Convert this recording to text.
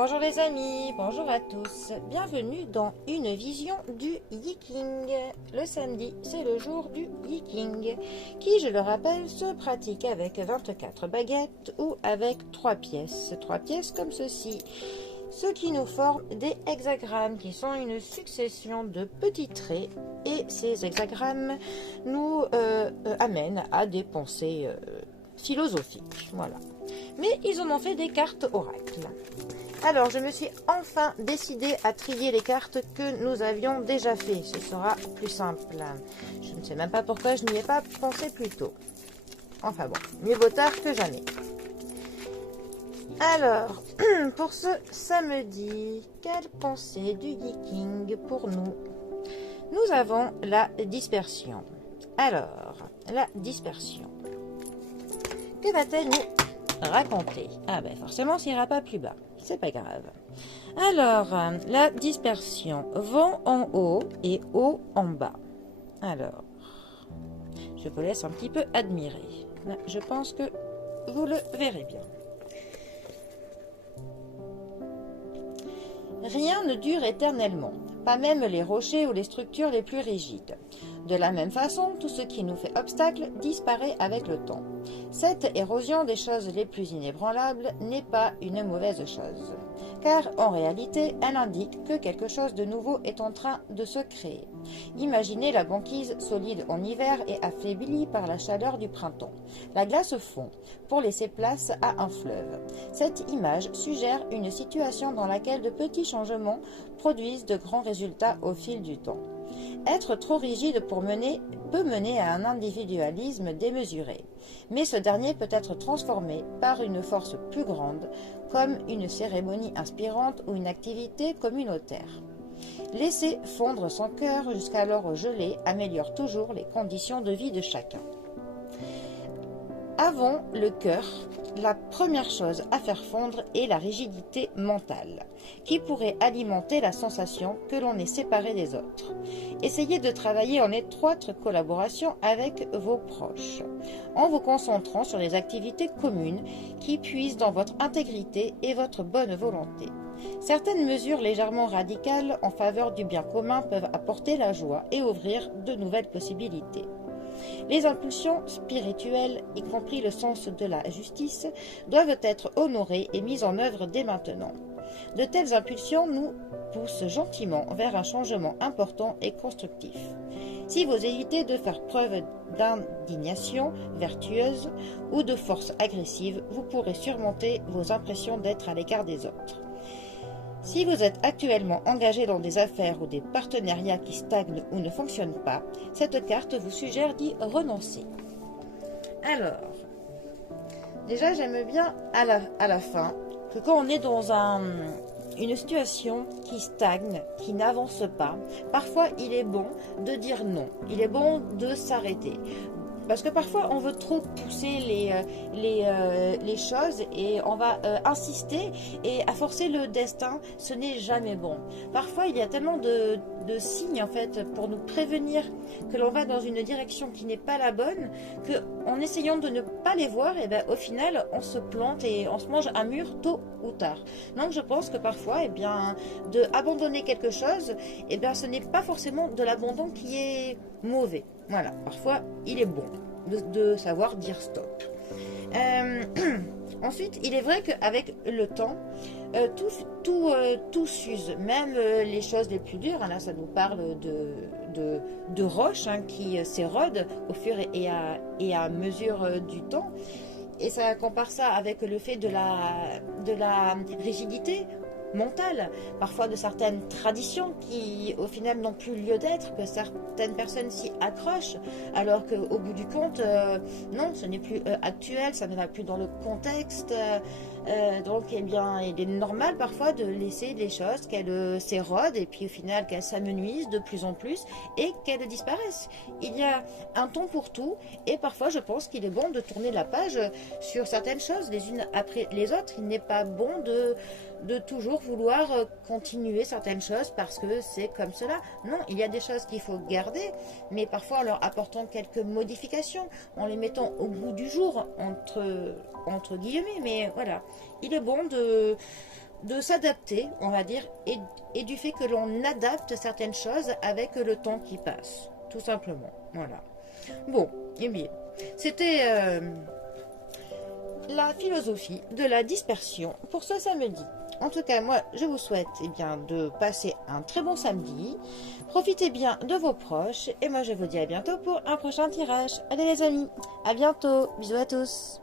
Bonjour les amis, bonjour à tous. Bienvenue dans une vision du Yiking. Le samedi, c'est le jour du Yiking, qui, je le rappelle, se pratique avec 24 baguettes ou avec 3 pièces. 3 pièces comme ceci. Ce qui nous forme des hexagrammes, qui sont une succession de petits traits. Et ces hexagrammes nous amènent à des pensées philosophiques. Voilà. Mais ils en ont fait des cartes oracles. Alors, je me suis enfin décidée à trier les cartes que nous avions déjà fait. Ce sera plus simple. Je ne sais même pas pourquoi je n'y ai pas pensé plus tôt. Enfin bon, mieux vaut tard que jamais. Alors, pour ce samedi, quelle pensée du Yiking pour nous? Nous avons la dispersion. Alors, la dispersion. Que va-t-elle nous raconter? Ah ben forcément, ça n'ira pas plus bas. C'est pas grave. Alors, la dispersion, vent en haut et eau en bas. Alors, je vous laisse un petit peu admirer. Là, je pense que vous le verrez bien. Rien ne dure éternellement, pas même les rochers ou les structures les plus rigides. De la même façon, tout ce qui nous fait obstacle disparaît avec le temps. Cette érosion des choses les plus inébranlables n'est pas une mauvaise chose, car en réalité, elle indique que quelque chose de nouveau est en train de se créer. Imaginez la banquise solide en hiver et affaiblie par la chaleur du printemps. La glace fond pour laisser place à un fleuve. Cette image suggère une situation dans laquelle de petits changements produisent de grands résultats au fil du temps. Être trop rigide peut mener à un individualisme démesuré, mais ce dernier peut être transformé par une force plus grande, comme une cérémonie inspirante ou une activité communautaire. Laisser fondre son cœur jusqu'alors gelé améliore toujours les conditions de vie de chacun. Avant le cœur, la première chose à faire fondre est la rigidité mentale, qui pourrait alimenter la sensation que l'on est séparé des autres. Essayez de travailler en étroite collaboration avec vos proches, en vous concentrant sur les activités communes qui puisent dans votre intégrité et votre bonne volonté. Certaines mesures légèrement radicales en faveur du bien commun peuvent apporter la joie et ouvrir de nouvelles possibilités. Les impulsions spirituelles, y compris le sens de la justice, doivent être honorées et mises en œuvre dès maintenant. De telles impulsions nous poussent gentiment vers un changement important et constructif. Si vous évitez de faire preuve d'indignation vertueuse ou de force agressive, vous pourrez surmonter vos impressions d'être à l'égard des autres. Si vous êtes actuellement engagé dans des affaires ou des partenariats qui stagnent ou ne fonctionnent pas, cette carte vous suggère d'y renoncer. Alors, déjà j'aime bien à la fin que quand on est dans une situation qui stagne, qui n'avance pas, parfois il est bon de dire non, il est bon de s'arrêter. Parce que parfois on veut trop pousser les choses et on va insister et à forcer le destin, ce n'est jamais bon. Parfois il y a tellement de signes en fait pour nous prévenir que l'on va dans une direction qui n'est pas la bonne, que en essayant de ne pas les voir, et ben, au final on se plante et on se mange un mur tôt ou tard. Donc je pense que parfois de abandonner quelque chose, ce n'est pas forcément de l'abandon qui est mauvais. Voilà, parfois il est bon de savoir dire stop. Ensuite, il est vrai qu'avec le temps, tout s'use, même les choses les plus dures. Là, ça nous parle de roches qui s'érodent au fur et à mesure du temps. Et ça compare ça avec le fait de la rigidité mentale, parfois de certaines traditions qui au final n'ont plus lieu d'être, que certaines personnes s'y accrochent, alors qu'au bout du compte, non, ce n'est plus actuel, ça ne va plus dans le contexte. Donc il est normal parfois de laisser des choses qu'elles s'érodent et puis au final qu'elles s'amenuisent de plus en plus et qu'elles disparaissent. Il y a un temps pour tout et parfois je pense qu'il est bon de tourner la page sur certaines choses les unes après les autres. Il n'est pas bon de toujours vouloir continuer certaines choses parce que c'est comme cela. Non, il y a des choses qu'il faut garder, mais parfois en leur apportant quelques modifications, en les mettant au goût du jour, entre guillemets, mais voilà. Il est bon de s'adapter, on va dire, et du fait que l'on adapte certaines choses avec le temps qui passe, tout simplement. Voilà. Bon, eh bien, c'était la philosophie de la dispersion pour ce samedi. En tout cas, moi, je vous souhaite bien, de passer un très bon samedi. Profitez bien de vos proches. Et moi, je vous dis à bientôt pour un prochain tirage. Allez les amis, à bientôt. Bisous à tous.